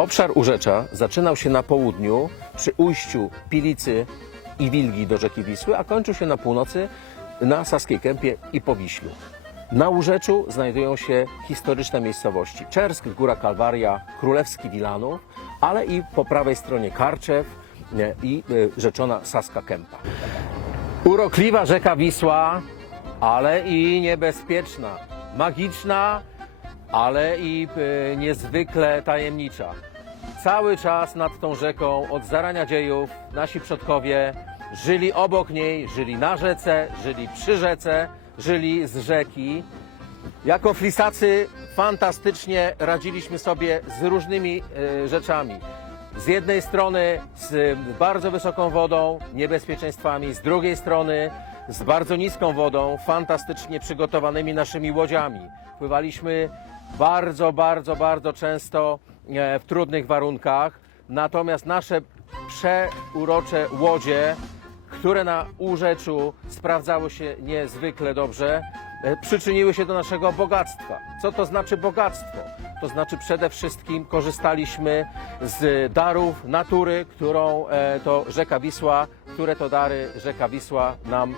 Obszar Urzecza zaczynał się na południu przy ujściu Pilicy i Wilgi do rzeki Wisły, a kończył się na północy na Saskiej Kępie i Powiślu. Na Urzeczu znajdują się historyczne miejscowości: Czersk, Góra Kalwaria, Królewski Wilanów, ale i po prawej stronie Karczew i rzeczona Saska Kępa. Urokliwa rzeka Wisła, ale i niebezpieczna, magiczna, ale i niezwykle tajemnicza. Cały czas nad tą rzeką, od zarania dziejów, nasi przodkowie żyli obok niej, żyli na rzece, żyli przy rzece, żyli z rzeki. Jako Flisacy fantastycznie radziliśmy sobie z różnymi rzeczami. Z jednej strony z bardzo wysoką wodą, niebezpieczeństwami, z drugiej strony z bardzo niską wodą, fantastycznie przygotowanymi naszymi łodziami. Pływaliśmy bardzo często w trudnych warunkach, natomiast nasze przeurocze łodzie, które na Urzeczu sprawdzały się niezwykle dobrze, przyczyniły się do naszego bogactwa. Co to znaczy bogactwo? To znaczy przede wszystkim korzystaliśmy z darów natury, którą to rzeka Wisła, które to dary rzeka Wisła nam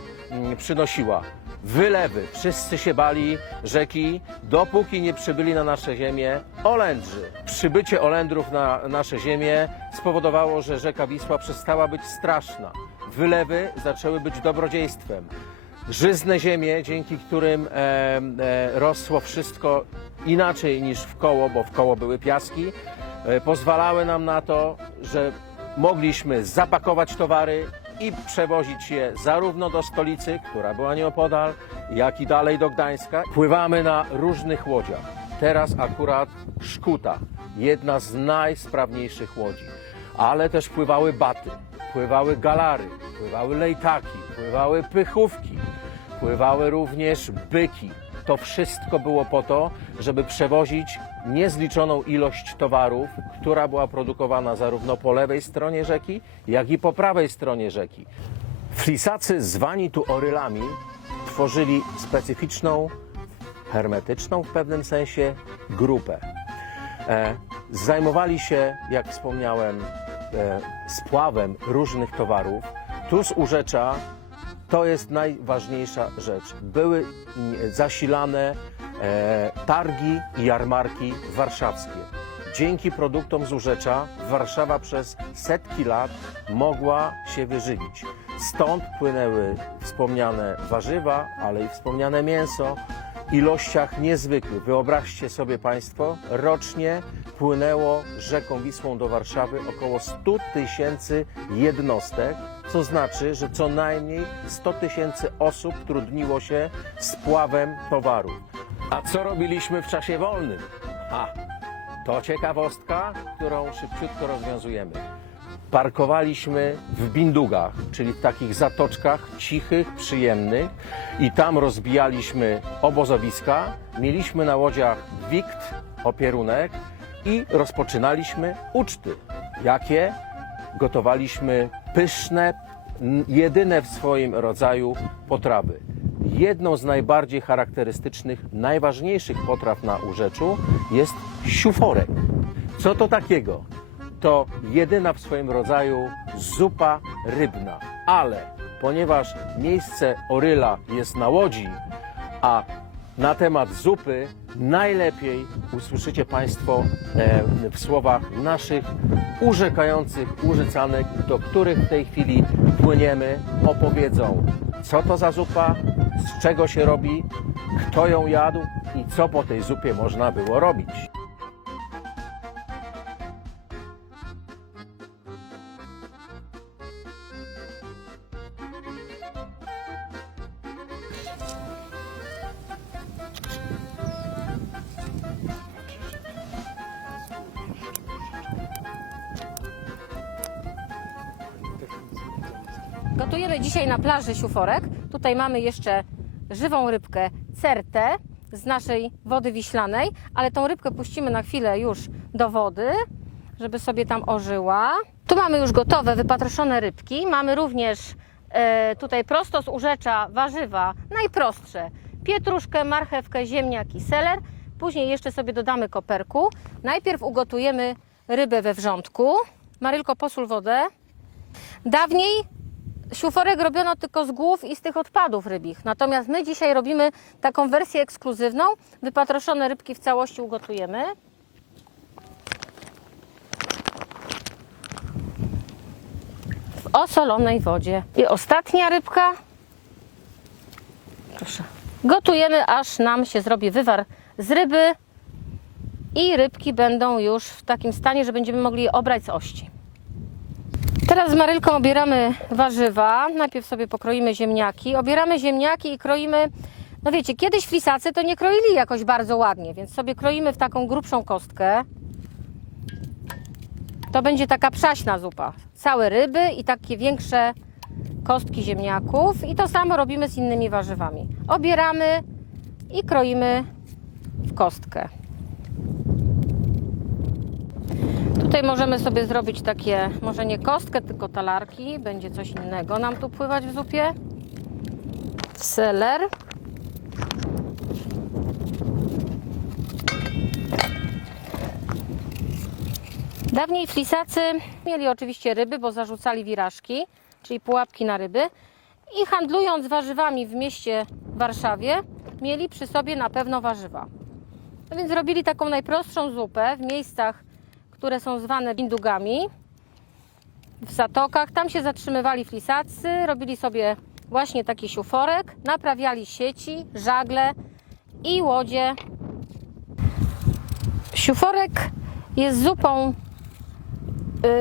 przynosiła. Wylewy. Wszyscy się bali rzeki, dopóki nie przybyli na nasze ziemię Olędrzy. Przybycie Olędrów na nasze ziemię spowodowało, że rzeka Wisła przestała być straszna. Wylewy zaczęły być dobrodziejstwem. Żyzne ziemie, dzięki którym rosło wszystko inaczej niż w koło, bo w koło były piaski, pozwalały nam na to, że mogliśmy zapakować towary i przewozić je zarówno do stolicy, która była nieopodal, jak i dalej do Gdańska. Pływamy na różnych łodziach. Teraz akurat Szkuta, jedna z najsprawniejszych łodzi, ale też pływały baty, pływały galary, pływały lejtaki, pływały pychówki, pływały również byki. To wszystko było po to, żeby przewozić niezliczoną ilość towarów, która była produkowana zarówno po lewej stronie rzeki, jak i po prawej stronie rzeki. Flisacy zwani tu orylami tworzyli specyficzną, hermetyczną w pewnym sensie grupę. Zajmowali się, jak wspomniałem, spławem różnych towarów. Tu z Urzecza to jest najważniejsza rzecz. Były zasilane targi i jarmarki warszawskie. Dzięki produktom z Urzecza Warszawa przez setki lat mogła się wyżywić. Stąd płynęły wspomniane warzywa, ale i wspomniane mięso w ilościach niezwykłych. Wyobraźcie sobie Państwo, rocznie płynęło rzeką Wisłą do Warszawy około 100 000 jednostek, co znaczy, że co najmniej 100 000 osób trudniło się spławem towarów. A co robiliśmy w czasie wolnym? To ciekawostka, którą szybciutko rozwiązujemy. Parkowaliśmy w bindugach, czyli w takich zatoczkach cichych, przyjemnych, i tam rozbijaliśmy obozowiska, mieliśmy na łodziach wikt, opierunek i rozpoczynaliśmy uczty. Jakie? Gotowaliśmy pyszne, jedyne w swoim rodzaju potrawy. Jedną z najbardziej charakterystycznych, najważniejszych potraw na Urzeczu jest siuforek. Co to takiego? To jedyna w swoim rodzaju zupa rybna, ale ponieważ miejsce oryla jest na łodzi, a na temat zupy najlepiej usłyszycie Państwo w słowach naszych urzekających Użycanek, do których w tej chwili płyniemy, opowiedzą, co to za zupa, z czego się robi, kto ją jadł i co po tej zupie można było robić. Gotujemy dzisiaj na plaży siuforek. Tutaj mamy jeszcze żywą rybkę certę z naszej wody wiślanej, ale tą rybkę puścimy na chwilę już do wody, żeby sobie tam ożyła. Tu mamy już gotowe, wypatroszone rybki. Mamy również tutaj prosto z Urzecza warzywa najprostsze. Pietruszkę, marchewkę, ziemniak i seler. Później jeszcze sobie dodamy koperku. Najpierw ugotujemy rybę we wrzątku. Marylko, posól wodę. Dawniej siuforek robiono tylko z głów i z tych odpadów rybich. Natomiast my dzisiaj robimy taką wersję ekskluzywną. Wypatroszone rybki w całości ugotujemy. W osolonej wodzie. I ostatnia rybka. Proszę. Gotujemy, aż nam się zrobi wywar z ryby i rybki będą już w takim stanie, że będziemy mogli je obrać z ości. Teraz z Marylką obieramy warzywa. Najpierw sobie pokroimy ziemniaki. Obieramy ziemniaki i kroimy, no wiecie, kiedyś flisacy to nie kroili jakoś bardzo ładnie, więc sobie kroimy w taką grubszą kostkę. To będzie taka przaśna zupa. Całe ryby i takie większe kostki ziemniaków. I to samo robimy z innymi warzywami. Obieramy i kroimy w kostkę. Tutaj możemy sobie zrobić takie, może nie kostkę, tylko talarki. Będzie coś innego nam tu pływać w zupie. Seler. Dawniej flisacy mieli oczywiście ryby, bo zarzucali wirażki, czyli pułapki na ryby. I handlując warzywami w mieście Warszawie, mieli przy sobie na pewno warzywa. No więc robili taką najprostszą zupę w miejscach, które są zwane bindugami, w zatokach. Tam się zatrzymywali flisacy, robili sobie właśnie taki siuforek, naprawiali sieci, żagle i łodzie. Siuforek jest zupą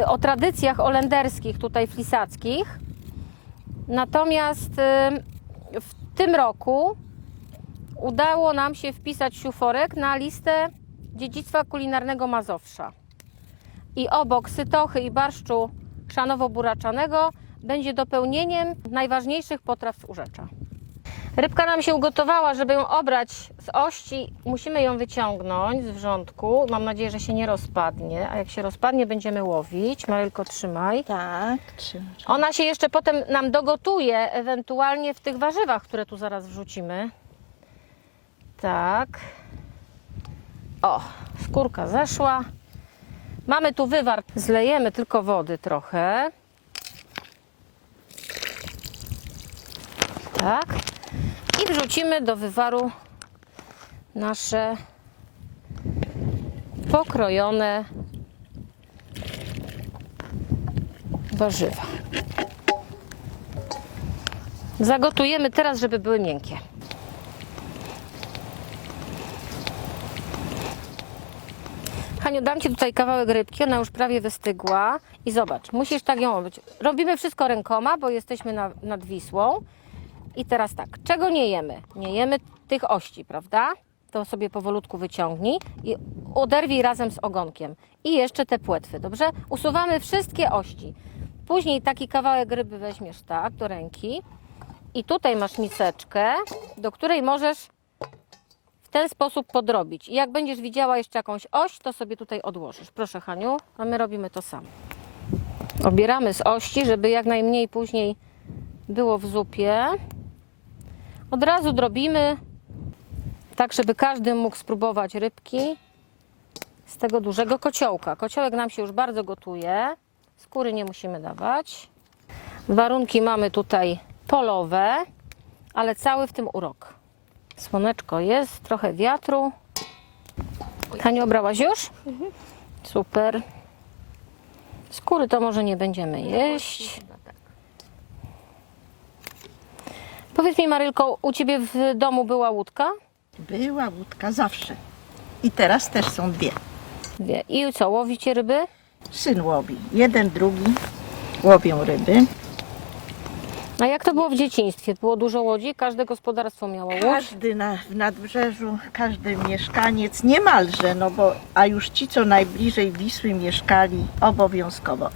o tradycjach holenderskich, tutaj flisackich. Natomiast w tym roku udało nam się wpisać siuforek na listę dziedzictwa kulinarnego Mazowsza. I obok sytochy i barszczu chrzanowo-buraczanego będzie dopełnieniem najważniejszych potraw z Urzecza. Rybka nam się ugotowała. Żeby ją obrać z ości, musimy ją wyciągnąć z wrzątku. Mam nadzieję, że się nie rozpadnie, a jak się rozpadnie, będziemy łowić. Marylko, trzymaj. Tak, trzymam. Ona się jeszcze potem nam dogotuje, ewentualnie w tych warzywach, które tu zaraz wrzucimy. Tak. O, skórka zeszła. Mamy tu wywar. Zlejemy tylko wody trochę. Tak. I wrzucimy do wywaru nasze pokrojone warzywa. Zagotujemy teraz, żeby były miękkie. Haniu, dam Ci tutaj kawałek rybki, ona już prawie wystygła. I zobacz, musisz tak ją robić. Robimy wszystko rękoma, bo jesteśmy nad Wisłą. I teraz tak, czego nie jemy? Nie jemy tych ości, prawda? To sobie powolutku wyciągnij i oderwij razem z ogonkiem. I jeszcze te płetwy, dobrze? Usuwamy wszystkie ości. Później taki kawałek ryby weźmiesz tak, do ręki. I tutaj masz miseczkę, do której możesz w ten sposób podrobić. I jak będziesz widziała jeszcze jakąś oś, to sobie tutaj odłożysz. Proszę, Haniu, a my robimy to samo. Obieramy z ości, żeby jak najmniej później było w zupie. Od razu drobimy, tak żeby każdy mógł spróbować rybki z tego dużego kociołka. Kociołek nam się już bardzo gotuje. Skóry nie musimy dawać. Warunki mamy tutaj polowe, ale cały w tym urok. Słoneczko jest, trochę wiatru. Haniu, obrałaś już? Super. Skóry to może nie będziemy jeść. Powiedz mi, Marylko, u Ciebie w domu była łódka? Była łódka zawsze. I teraz też są dwie. Dwie. I co, łowicie ryby? Syn łowi. Jeden, drugi łowią ryby. A jak to było w dzieciństwie? Było dużo łodzi? Każde gospodarstwo miało łódź? Każdy w nadbrzeżu, każdy mieszkaniec, niemalże, no bo, a już ci, co najbliżej Wisły mieszkali, obowiązkowo.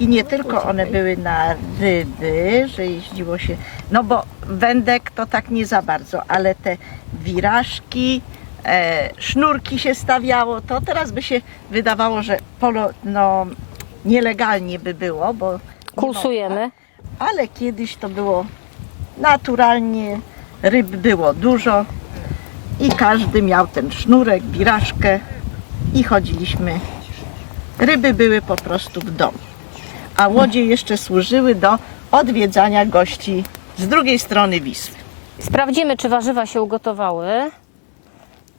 I nie tylko one były na ryby, że jeździło się, no bo wędek to tak nie za bardzo, ale te wirażki, sznurki się stawiało, to teraz by się wydawało, że polo, no, nielegalnie by było, bo Kulsujemy. ale kiedyś to było naturalnie, ryb było dużo i każdy miał ten sznurek, wirażkę i chodziliśmy Ryby były po prostu w domu, a łodzie jeszcze służyły do odwiedzania gości z drugiej strony Wisły. Sprawdzimy, czy warzywa się ugotowały.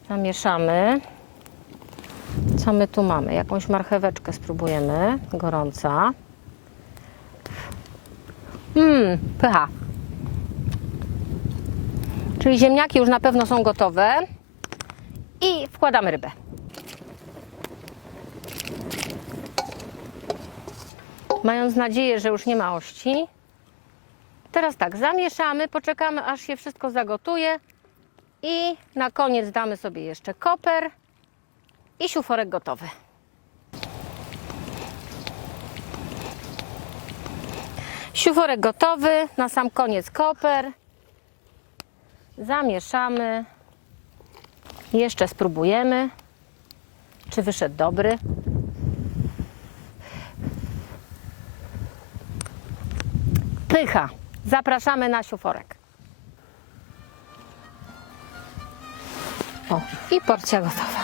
Zamieszamy. Co my tu mamy? Jakąś marcheweczkę spróbujemy. Gorąca. Pycha. Czyli ziemniaki już na pewno są gotowe. I wkładamy rybę. Mając nadzieję, że już nie ma ości. Teraz tak, zamieszamy, poczekamy, aż się wszystko zagotuje. I na koniec damy sobie jeszcze koper i siuforek gotowy. Siuforek gotowy, na sam koniec koper. Zamieszamy. Jeszcze spróbujemy, czy wyszedł dobry. Pycha. Zapraszamy na siuforek. O, i porcja gotowa.